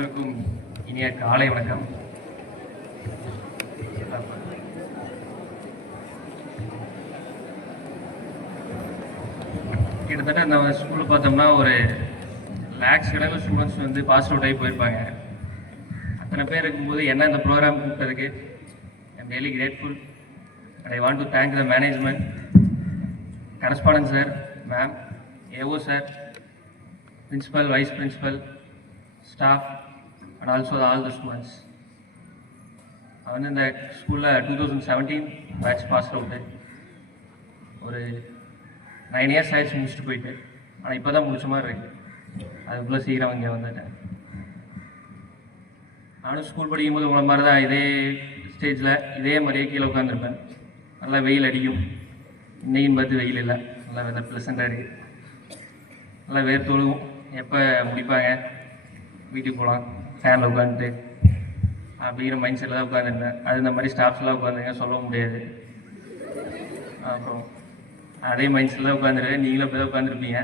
அனைவருக்கும் இனிய காலை வணக்கம். கிட்டத்தட்ட நம்ம ஸ்கூலில் பார்த்தோம்னா ஒரு லேக்ஸ் கணக்கில் ஸ்டூடெண்ட்ஸ் வந்து பாஸ் அவுட் ஆகி போயிருப்பாங்க. அத்தனை பேர் இருக்கும்போது என்ன இந்த ப்ரோக்ராம் கூப்பிட்டதுக்கு I'm really grateful. And I want to thank the management, correspondent sir, ma'am, AO sir, principal, vice principal, staff, and also all the students. I was in the school 2017 batch passed out. ஒரு 9 years ஆயிடுச்சு முடிச்சுட்டு போயிட்டு. ஆனால் இப்போ தான் முடிச்ச மாதிரி இருக்கு. அதுக்குள்ளே சீக்கிரம் இங்கே வந்துட்டேன். நானும் ஸ்கூல் படிக்கும்போது உங்களை மாதிரி தான் இதே ஸ்டேஜில் இதே மாதிரியே கீழே உட்காந்துருப்பேன். நல்லா வெயில் அடிக்கும். இன்னைக்கும் பார்த்து வெயில் இல்லை, நல்லா வெதர் ப்ளசண்ட்டாக இருக்குது. நல்லா வேர்த்து ஒழுகும். எப்போ முடிப்பாங்க, வீட்டுக்கு போகலாம், ஃபேனில் உட்காந்துட்டு அப்படிங்கிற மைண்ட் செட்டில் தான் உட்காந்துருந்தேன். அது இந்த மாதிரி ஸ்டாஃப்ஸ்லாம் உட்காந்துங்க சொல்ல முடியாது. அப்புறம் அதே மைண்ட் செட்டில் தான் உட்காந்துருக்கேன். நீங்களும் அப்படி தான் உட்காந்துருப்பீங்க.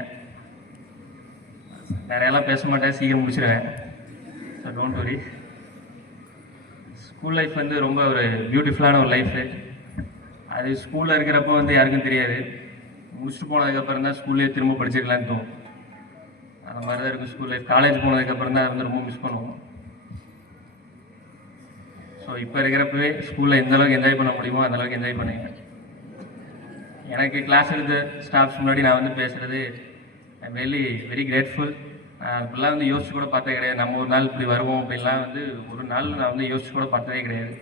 நிறையெல்லாம் பேச மாட்டேன், சீக்கிரம் முடிச்சிடுவேன். So don't worry. School life வந்து ரொம்ப ஒரு பியூட்டிஃபுல்லான ஒரு லைஃபு. அது ஸ்கூலில் இருக்கிறப்போ வந்து யாருக்கும் தெரியாது. முடிச்சுட்டு போனதுக்கப்புறம் தான் ஸ்கூல்லேயே திரும்ப படிச்சிருக்கலான்னு தோணும். அந்த மாதிரி தான் இருக்கும் ஸ்கூல் லைஃப். காலேஜ் போனதுக்கப்புறம் தான் வந்து ரொம்ப மிஸ் பண்ணுவோம். ஸோ இப்போ இருக்கிறப்பவே ஸ்கூலில் எந்த அளவுக்கு என்ஜாய் பண்ண முடியுமோ அந்தளவுக்கு என்ஜாய் பண்ணுங்க. எனக்கு கிளாஸ் எடுத்த ஸ்டாஃப்ஸ் முன்னாடி நான் வந்து பேசுகிறது ஐம் ரியலி வெரி கிரேட்ஃபுல். நான் இப்படிலாம் வந்து யோசிச்சு கூட பார்த்ததே கிடையாது. நம்ம ஒரு நாள் இப்படி வருவோம் அப்படின்லாம் வந்து ஒரு நாள் நான் வந்து யோசிச்சு கூட பார்த்ததே கிடையாது.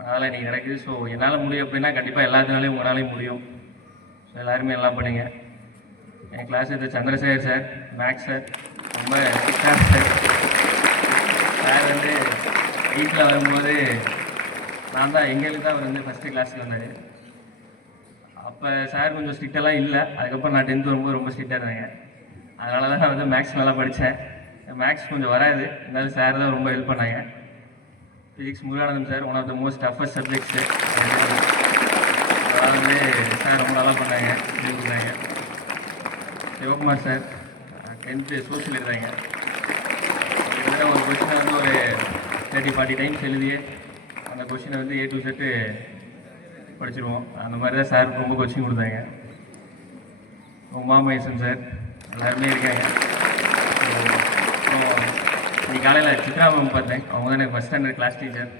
அதனால் இன்றைக்கி நடக்குது. ஸோ என்னால் முடியும் அப்படின்னா கண்டிப்பாக எல்லாத்தினாலையும் உங்களாலையும் முடியும். ஸோ எல்லாருமே எல்லாம் பண்ணுங்க. என் கிளாஸ் எடுத்த சந்திரசேகர் சார், மேக்ஸ் சார், ரொம்ப ஸ்ட்ரிக்டான சார். சார் வந்து 8th வரும்போது நான் தான் எங்களுக்கு தான் அவர் வந்து ஃபஸ்ட்டு கிளாஸில் வந்தார். அப்போ சார் கொஞ்சம் ஸ்ட்ரிக்டெல்லாம் இல்லை. அதுக்கப்புறம் நான் 10th வரும்போது ரொம்ப ஸ்ட்ரிக்டாக இருந்தாங்க. அதனால தான் நான் வந்து மேக்ஸ் நல்லா படித்தேன். மேக்ஸ் கொஞ்சம் வராது, இருந்தாலும் சார் தான் ரொம்ப ஹெல்ப் பண்ணாங்க. Physics Muruganantham sir, one of the most toughest subjects. அதனால் வந்து சார் ரொம்ப நல்லா பண்ணாங்க, சொல்லி கொடுத்தாங்க. சிவகுமார் சார் 10th சோஷியல் எழுதாங்க. கிட்டத்தட்ட ஒரு கொஸ்டினை வந்து ஒரு 30-40 டைம்ஸ் எழுதியே அந்த கொஸ்டினை வந்து A to Z படிச்சிருவோம். அந்த மாதிரி தான் சார் ரொம்ப கோச்சிங் கொடுத்தாங்க. உமாமகேசன் சார், எல்லாருமே இருக்காங்க. இன்னைக்கு காலையில் சித்ரா மேம் பார்த்தேன். அவங்க தான் எனக்கு ஃபஸ்ட் ஸ்டாண்டர்ட் கிளாஸ் டீச்சர்.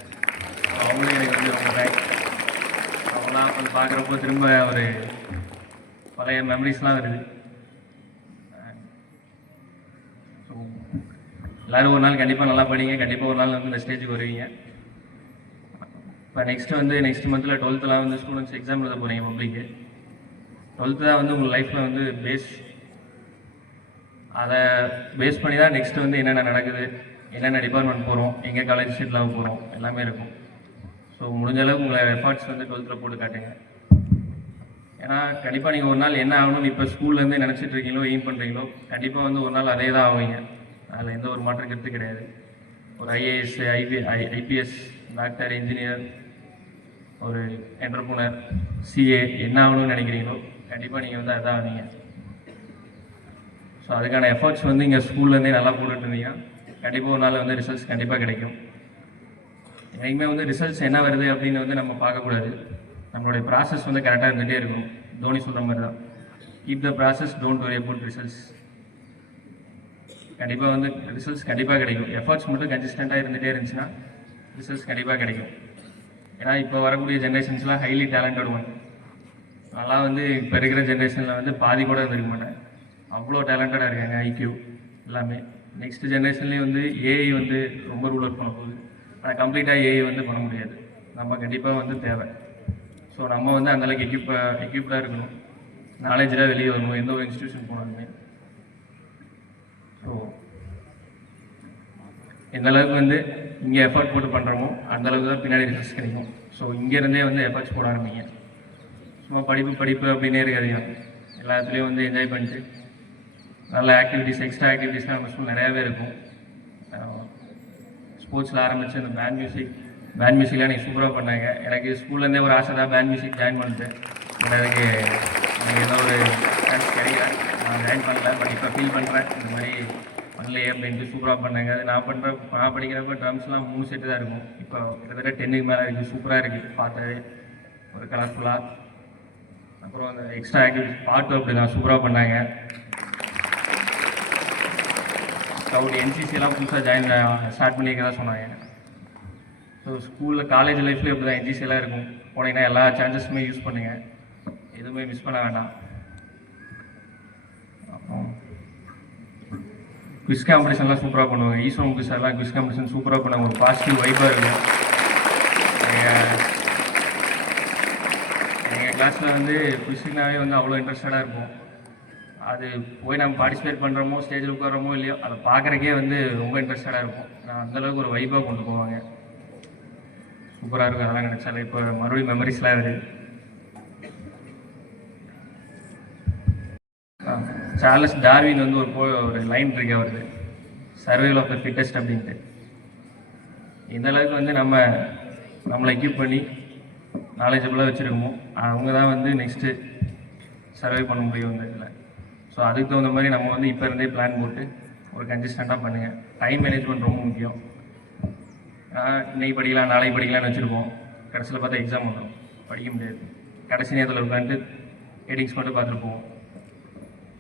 அவங்களும் எனக்கு வந்து ரொம்ப தேங்க்ஸ். அவங்களாம் வந்து பார்க்குறப்போ திரும்ப ஒரு பழைய மெமரிஸ்லாம் வருது. எல்லோரும் ஒரு நாள் கண்டிப்பாக நல்லா படிங்க. கண்டிப்பாக ஒரு நாள் வந்து இந்த ஸ்டேஜுக்கு வருவீங்க. இப்போ நெக்ஸ்ட் மந்தில் 12th வந்து ஸ்டூடெண்ட்ஸ் எக்ஸாம் எழுத போகிறீங்க பப்ளிக்கு. 12th தான் வந்து உங்கள் லைஃப்பில் வந்து பேஸ். அதை பேஸ் பண்ணி தான் நெக்ஸ்ட்டு வந்து என்னென்ன நடக்குது, என்னென்ன டிபார்ட்மெண்ட் போகிறோம், எங்கே காலேஜ் சீட்டில் ஆக போகிறோம், எல்லாமே இருக்கும். ஸோ முடிஞ்ச அளவுக்கு உங்களை எஃபர்ட்ஸ் வந்து 12th போட்டு காட்டுங்க. ஏன்னா கண்டிப்பாக நீங்கள் ஒரு நாள் என்ன ஆகணும்னு இப்போ ஸ்கூல்லேருந்து நினச்சிட்டு இருக்கீங்களோ, எய்ம் பண்ணுறீங்களோ, கண்டிப்பாக வந்து ஒரு நாள் அதே தான் ஆவீங்க. அதில் எந்த ஒரு மாற்றம் கருத்து கிடையாது. ஒரு IAS, IPS, டாக்டர், இன்ஜினியர், ஒரு என்டர்பிரனர், CA என்ன ஆகணும்னு நினைக்கிறீங்களோ கண்டிப்பாக நீங்கள் வந்து அதான் ஆவீங்க. ஸோ அதுக்கான எஃபர்ட்ஸ் வந்து இங்கே ஸ்கூல்லேருந்தே நல்லா போட்டுட்டு இருந்தீங்கன்னா கண்டிப்பாக ஒரு நாள் வந்து ரிசல்ட்ஸ் கண்டிப்பாக கிடைக்கும். என்றைக்குமே வந்து ரிசல்ட்ஸ் என்ன வருது அப்படின்னு வந்து நம்ம பார்க்கக்கூடாது. நம்மளுடைய ப்ராசஸ் வந்து கரெக்டாக இருந்துகிட்டே இருக்கும். தோனி சொல்கிற மாதிரி தான், keep the process, don't worry about results. கண்டிப்பாக வந்து ரிசல்ட்ஸ் கண்டிப்பாக கிடைக்கும். எஃபர்ட்ஸ் மட்டும் கன்சிஸ்டண்ட்டாக இருந்துகிட்டே இருந்துச்சுன்னா ரிசல்ட்ஸ் கண்டிப்பாக கிடைக்கும். ஏன்னா இப்போ வரக்கூடிய ஜென்ரேஷன்ஸ்லாம் ஹைலி டேலண்டட் ஒன். அதெல்லாம் வந்து இப்போ இருக்கிற ஜென்ரேஷனில் வந்து பாதி கூட இருந்திருக்க மாட்டேன். அவ்வளோ டேலண்டடாக இருக்காங்க. IQ எல்லாமே. நெக்ஸ்ட் ஜென்ரேஷன்லேயும் வந்து AI வந்து ரொம்ப ரூல் அவுட் பண்ண போகுது. ஆனால் கம்ப்ளீட்டாக AI வந்து பண்ண முடியாது. நம்ம கண்டிப்பாக வந்து தேவை. ஸோ நம்ம வந்து அந்தளவுக்கு எக்யூப்டாக இருக்கணும். நாலேஜாக வெளியே வரணும் எந்த ஒரு இன்ஸ்டியூஷன் போனாலுமே. ஸோ எந்த அளவுக்கு வந்து இங்கே எஃபர்ட் போட்டு பண்ணுறோமோ அந்தளவுக்கு தான் பின்னாடி ரிசல்ட்ஸ் கிடைக்கும். ஸோ இங்கேருந்தே வந்து எஃபர்ட்ஸ் போட ஆரம்பிங்க. சும்மா படிப்பு அப்படின்னே இருக்காதீங்க. எல்லாத்துலேயும் வந்து என்ஜாய் பண்ணிட்டு நல்ல ஆக்டிவிட்டீஸ், எக்ஸ்ட்ரா ஆக்டிவிட்டீஸ்லாம் நம்ம ஸ்கூல் நிறையாவே இருக்கும். ஸ்போர்ட்ஸில் ஆரம்பித்து அந்த பேண்ட் மியூசிக்லாம் எனக்கு சூப்பராக பண்ணாங்க. எனக்கு ஸ்கூல்லேருந்தே ஒரு ஆசை தான் பேண்ட் மியூசிக் ஜாயின் பண்ணிட்டு. எனக்கு ஏதோ ஒரு சான்ஸ் கிடைக்கல, நான் ஜாயின் பண்ணல. பட் இப்போ ஃபீல் பண்ணுறேன் இந்த மாதிரி பண்ணலையே அப்படின்ட்டு சூப்பராக பண்ணாங்க. அது நான் படிக்கிறப்ப ட்ரம்ஸ்லாம் 3 செட்டு தான் இருக்கும். இப்போ கிட்டத்தட்ட 10க்கு மேலே இருக்குது. சூப்பராக இருக்குது பார்த்தாவே, ஒரு கலர்ஃபுல்லாக. அப்புறம் அந்த எக்ஸ்ட்ரா ஆக்டிவிட்டிஸ் பாட்டும் அப்படி தான் சூப்பராக பண்ணாங்க. ஸ்கவுட் என்சிசியெல்லாம் புதுசாக ஸ்டார்ட் பண்ணியிருக்கதான் சொன்னாங்க. ஸோ ஸ்கூலில் காலேஜ் லைஃப்லேயும் அப்படி தான் என்சிசியெல்லாம் இருக்கும். போனீங்கன்னா எல்லா சான்சஸுமே யூஸ் பண்ணுங்கள், எதுவுமே மிஸ் பண்ண வேண்டாம். அப்புறம் குவிஸ் காம்படிஷன்லாம் சூப்பராக பண்ணுவாங்க. ஈஸ்வரம் குவிஸ் எல்லாம் குவிஸ் காம்படிஷன் சூப்பராக பண்ணுவாங்க. ஒரு பாசிட்டிவ் வைப்பாக இருக்கும். எங்கள் கிளாஸில் வந்து குவிஸுனாவே வந்து அவ்வளோ இன்ட்ரெஸ்டடாக இருக்கும். அது போய் நம்ம பார்ட்டிசிபேட் பண்ணுறோமோ ஸ்டேஜில் உட்காரோமோ இல்லையோ, அதை பார்க்குறக்கே வந்து ரொம்ப இன்ட்ரெஸ்டடாக இருக்கும். நான் அந்தளவுக்கு ஒரு வைப்பாக கொண்டு போவாங்க. சூப்பராக இருக்கும். அதெல்லாம் நினச்சாலே இப்போ மறுபடியும் மெமரிஸ்லாம் இருக்குது. சார்லஸ் டார்வின் வந்து ஒரு லைன் இருக்கு அவருக்கு, சர்வைவல் ஆஃப் த ஃபிட்டஸ்ட் அப்படின்ட்டு. இந்த அளவுக்கு வந்து நம்மளை எக்யூப் பண்ணி நாலேஜபிளாக வச்சுருக்கோமோ அவங்க தான் வந்து நெக்ஸ்ட்டு சர்வை பண்ண முடியும் இந்த இதில். ஸோ அதுக்கு தகுந்த மாதிரி நம்ம வந்து இப்போ இருந்தே பிளான் போட்டு ஒரு கன்சிஸ்டண்ட்டாக பண்ணுங்கள். டைம் மேனேஜ்மெண்ட் ரொம்ப முக்கியம். இன்னைக்கு படிக்கலாம் நாளைக்கு படிக்கலாம்னு வச்சுருப்போம், கடைசியில் பார்த்தா எக்ஸாம் வந்துடும், படிக்க முடியாது. கடைசி நேரத்தில் உட்காந்துட்டு ஹெட்டிங்ஸ் மட்டும் பார்த்துட்டு போவோம்.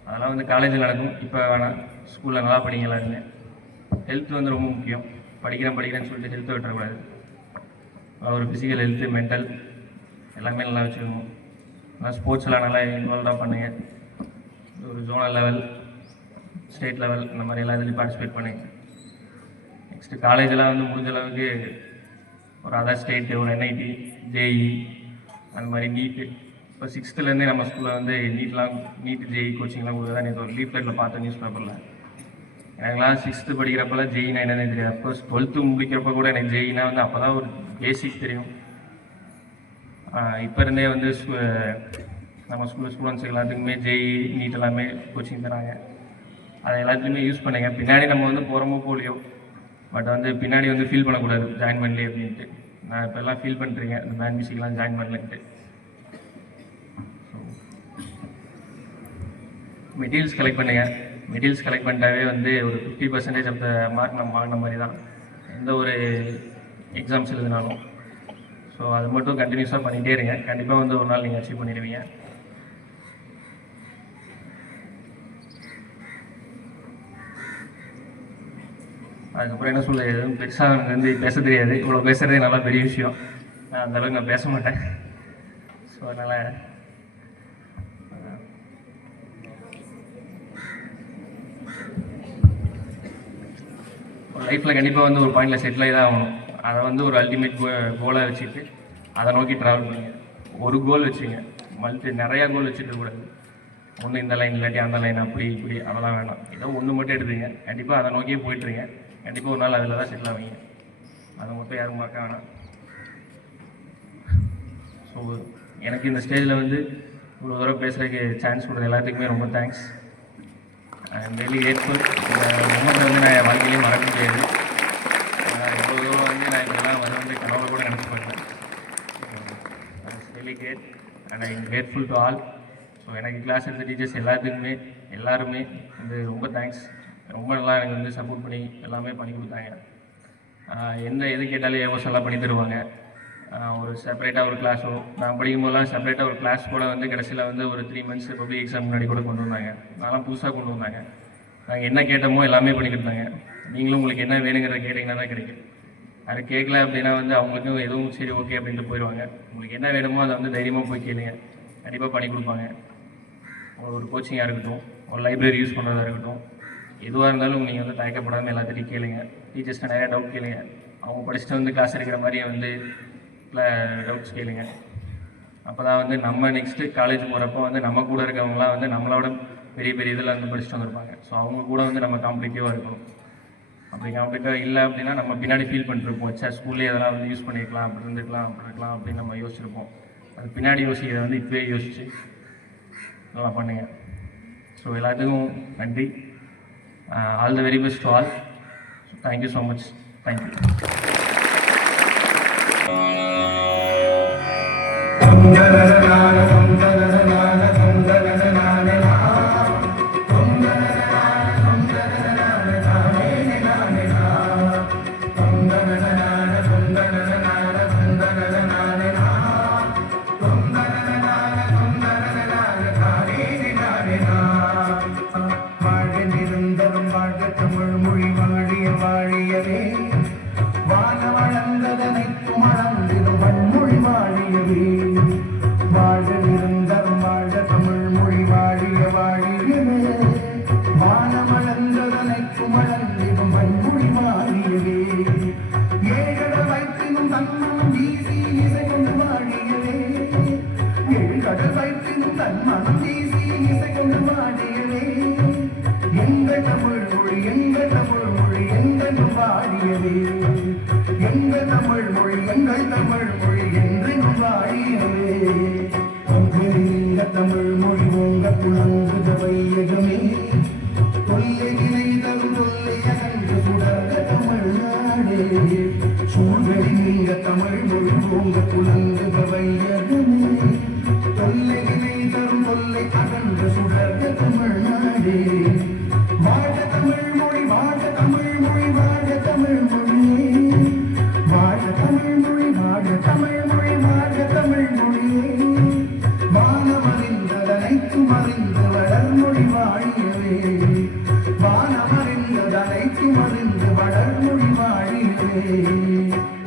அதெல்லாம் வந்து காலேஜில் நடக்கும். இப்போ வேணாம், ஸ்கூலில் நல்லா படிங்க எல்லாருமே. ஹெல்த் வந்து ரொம்ப முக்கியம். படிக்கிறேன்னு சொல்லிட்டு ஹெல்த்தை விட்டுறக்கூடாது. ஒரு ஃபிசிக்கல் ஹெல்த்து, மென்டல் எல்லாமே நல்லா வச்சுக்கணும். நல்லா ஸ்போர்ட்ஸ்லாம் நல்லா இன்வால்வாக பண்ணுங்கள். ஒரு ஜோனல் லெவல், ஸ்டேட் லெவல் இந்த மாதிரி எல்லா இதுலேயும் பார்ட்டிசிபேட் பண்ணுங்க. நெக்ஸ்ட்டு காலேஜெலாம் வந்து முடிஞ்ச அளவுக்கு ஒரு அதர் ஸ்டேட்டு, ஒரு NIT, JEE அந்த மாதிரி நீட்டு. இப்போ 6th நம்ம ஸ்கூலில் வந்து நீட் JEE கோச்சிங்லாம் கொடுக்குறதா நேற்று ஒரு லீஃப்லெட்டில் பார்த்தேன் நியூஸ் பேப்பரில். எனக்குலாம் 6th படிக்கிறப்பெல்லாம் ஜெயினா என்னன்னு தெரியாது. அஃப்கோர்ஸ் 12th முடிக்கிறப்ப கூட எனக்கு ஜெயினா வந்து அப்போ தான் ஒரு பேசிக் தெரியும். இப்போ இருந்தே வந்து நம்ம ஸ்டூடெண்ட்ஸ் எல்லாத்துக்குமே JEE நீட் எல்லாமே கோச்சிங் தராங்க. அதை எல்லாத்துலேயுமே யூஸ் பண்ணுங்க. பின்னாடி நம்ம வந்து போகிறோமோ போலியோ, பட் வந்து பின்னாடி வந்து ஃபீல் பண்ணக்கூடாது ஜாயின் பண்ணலையே அப்படின்ட்டு. நான் இப்போ எல்லாம் ஃபீல் பண்ணிட்டுருக்கேன் இந்த பேண்ட் மியூசிக்லாம் ஜாயின் பண்ணலன்ட்டு. மெட்டீரியல்ஸ் கலெக்ட் பண்ணுங்கள். மெட்டீரியல்ஸ் கலெக்ட் பண்ணிட்டாவே வந்து ஒரு 50% ஆஃப் த மார்க் நம்ம வாங்கின மாதிரி தான் எந்த ஒரு எக்ஸாம்ஸ் எழுதினாலும். ஸோ அது மட்டும் கண்டினியூஸாக பண்ணிகிட்டே இருங்க. கண்டிப்பாக வந்து ஒரு நாள் நீங்கள் அச்சீவ் பண்ணிடுவீங்க. அதுக்கப்புறம் என்ன சொல்ல, எதுவும் பெருசாக எனக்கு வந்து பேச தெரியாது. இவ்வளோ பேசுகிறதே நல்லா பெரிய விஷயம். நான் அந்தளவுக்கு நான் பேச மாட்டேன். ஸோ அதனால் லைஃப்பில் கண்டிப்பாக வந்து ஒரு பாயிண்டில் செட்டில் ஆகி தான் ஆகணும். அதை வந்து ஒரு அல்டிமேட் கோலாக வச்சுட்டு அதை நோக்கி ட்ராவல் பண்ணுங்க. ஒரு கோல் வச்சுங்க, நிறையா கோல் வச்சுட்டு கூடாது. ஒன்று இந்த லைன் இல்லாட்டி அந்த லைன் அப்படி இப்படி அதெல்லாம் வேணாம். ஏதோ ஒன்று மட்டும் எடுத்துங்க. கண்டிப்பாக அதை நோக்கியே போயிட்டுருங்க. கண்டிப்பாக ஒரு நாள் அதில் தான் செட்டில் ஆவீங்க. அதை மட்டும் யாரும் மறக்க வேணாம். ஸோ எனக்கு இந்த ஸ்டேஜில் வந்து இவ்வளோ தூரம் பேசுகிறதுக்கு சான்ஸ் கொடுத்த எல்லாத்துக்குமே ரொம்ப thanks. I am really grateful. இந்த மொமெண்ட்டை வந்து நான் என் வாழ்க்கையிலேயே மறக்க முடியாது. எவ்வளோ தூரம் வந்து நான் இப்படிலாம் வந்து கனவுல கூட நினச்சி பார்த்தேன். I is really great and I am grateful to all. So எனக்கு கிளாஸ் எடுத்த டீச்சர்ஸ் எல்லாருமே வந்து ரொம்ப தேங்க்ஸ். ரொம்ப நல்லா எனக்கு வந்து சப்போர்ட் பண்ணி எல்லாமே பண்ணி கொடுத்தாங்க. எது கேட்டாலும் ஏவோஸ் எல்லாம் பண்ணி தருவாங்க. ஒரு செப்பரேட்டாக ஒரு கிளாஸோ, நான் படிக்கும்போதெல்லாம் செப்பரேட்டாக ஒரு கிளாஸ் கூட வந்து கடைசியில் வந்து ஒரு 3 months பப்ளிக் எக்ஸாம் முன்னாடி கூட கொண்டு வந்தாங்க. அதெல்லாம் புதுசாக கொண்டு வந்தாங்க. நாங்கள் என்ன கேட்டோமோ எல்லாமே பண்ணி கொடுத்தாங்க. நீங்களும் உங்களுக்கு என்ன வேணுங்கிறத கேட்டிங்கன்னா தான் கிடைக்கும். அது கேட்கல அப்படின்னா வந்து அவங்களுக்கும் எதுவும் சரி ஓகே அப்படின்ட்டு போயிடுவாங்க. உங்களுக்கு என்ன வேணுமோ அதை வந்து தைரியமாக போய் கேளுங்க, கண்டிப்பாக பண்ணி கொடுப்பாங்க. ஒரு கோச்சிங்காக இருக்கட்டும், ஒரு லைப்ரரி யூஸ் பண்ணுறதா இருக்கட்டும், எதுவாக இருந்தாலும் நீங்கள் வந்து தயக்கப்படாமல் எல்லாத்திட்டையும் கேளுங்க. டீச்சர்ஸ்ட்டு நிறையா டவுட் கேளுங்க. அவங்க படிச்சுட்டு வந்து கிளாஸ் எடுக்கிற மாதிரியே வந்து டவுட்ஸ் கேளுங்க. அப்போ தான் வந்து நம்ம நெக்ஸ்ட்டு காலேஜ் போகிறப்போ வந்து நம்ம கூட இருக்கவங்களாம் வந்து நம்மளோட பெரிய இதில் வந்து படிச்சுட்டு வந்திருப்பாங்க. ஸோ அவங்க கூட வந்து நம்ம காம்படிட்டிவாக இருக்கணும். அப்படி காம்படிட்டிவாக இல்லை அப்படின்னா நம்ம பின்னாடி ஃபீல் பண்ணிருப்போம், சார் ஸ்கூல்லேயே அதெல்லாம் வந்து யூஸ் பண்ணிக்கலாம், அப்படி இருக்கலாம் அப்படின்னு நம்ம யோசிச்சிருப்போம். அது பின்னாடி யோசிக்கிறத வந்து இப்போயே யோசிச்சு நல்லா பண்ணுங்கள். ஸோ எல்லாத்துக்கும் நன்றி. All the very best to all. Thank you so much. Thank you. வாழியவே எங்கள் தமிழ் மொழி என்றென்றும் வாழியவே தமிழ் மொழி உங்க புலங்குத வையகமே தொல்லை நிலை தரும் தொல்லை அகன்று சுடர்ந்த தமிழ்நாடே சூழ்வெளி நீங்க தமிழ் மொழி உங்க புலங்குத வையகமே தொல்லை நிலை தரும் தொல்லை அகன்று சுடர்ந்த தமிழ்நாடே வாழ்க தமிழ் மொழி வாழ்க தமிழ் மொழி வாழ்க தமிழ் மொழி வாழ்க தமிழ் மொழி வாழ்க தமிழ் மொழி வாழ்க தமிழ் மொழியே வானமறிந்ததனைத்தும் அறிந்து வளர்மொழி வாழியவே வானமறிந்ததனைத்தும் அறிந்து வளர்மொழி வாழியவே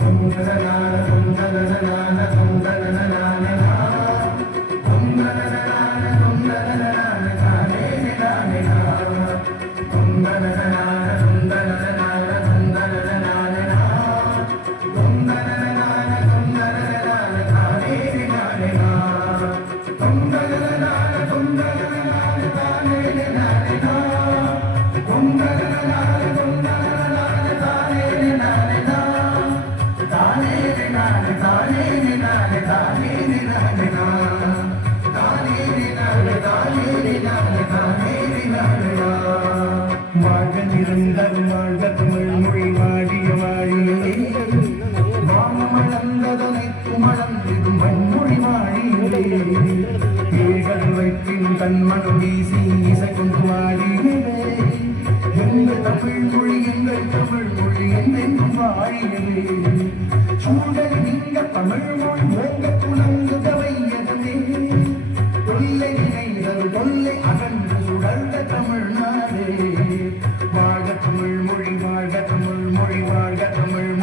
தொங்கலனான தொங்கலனான தொங்கலனான தொங்கலனான தொங்கலனான தானே தானே தொங்கலனான தொங்கலனான தொங்கலனான தொங்கலனான தொங்கலனான தானே தானே தொங்கலனான தொங்கலனான தானே தானே தொங்கலனான தொங்கலனான தானே தானே தானே தானே தானே தானே தானே தானே வாழ்க நிரந்தரம் வாழ்க தமிழ் மொழி வாழிய வாழியே வானமளந்ததனைத்தும் அளந்திடும் வன்மொழி வாழியே ஏகல் வைப்பின் கண்மணம் வீசி இசைக்கும் வாழியவே எங்கள் தமிழ் மொழி என்றென்றும் வாழியவே சூழல் நீங்க தமிழ் மொழி ஓங்க துணங்குத வையகமே தொல்லை நினைந்தது தொல்லை அகன்று சுடர்ந்த தமிழ்நாடே வாழ்க தமிழ் மொழி வாழ்க தமிழ் மொழி வாழ்க தமிழ்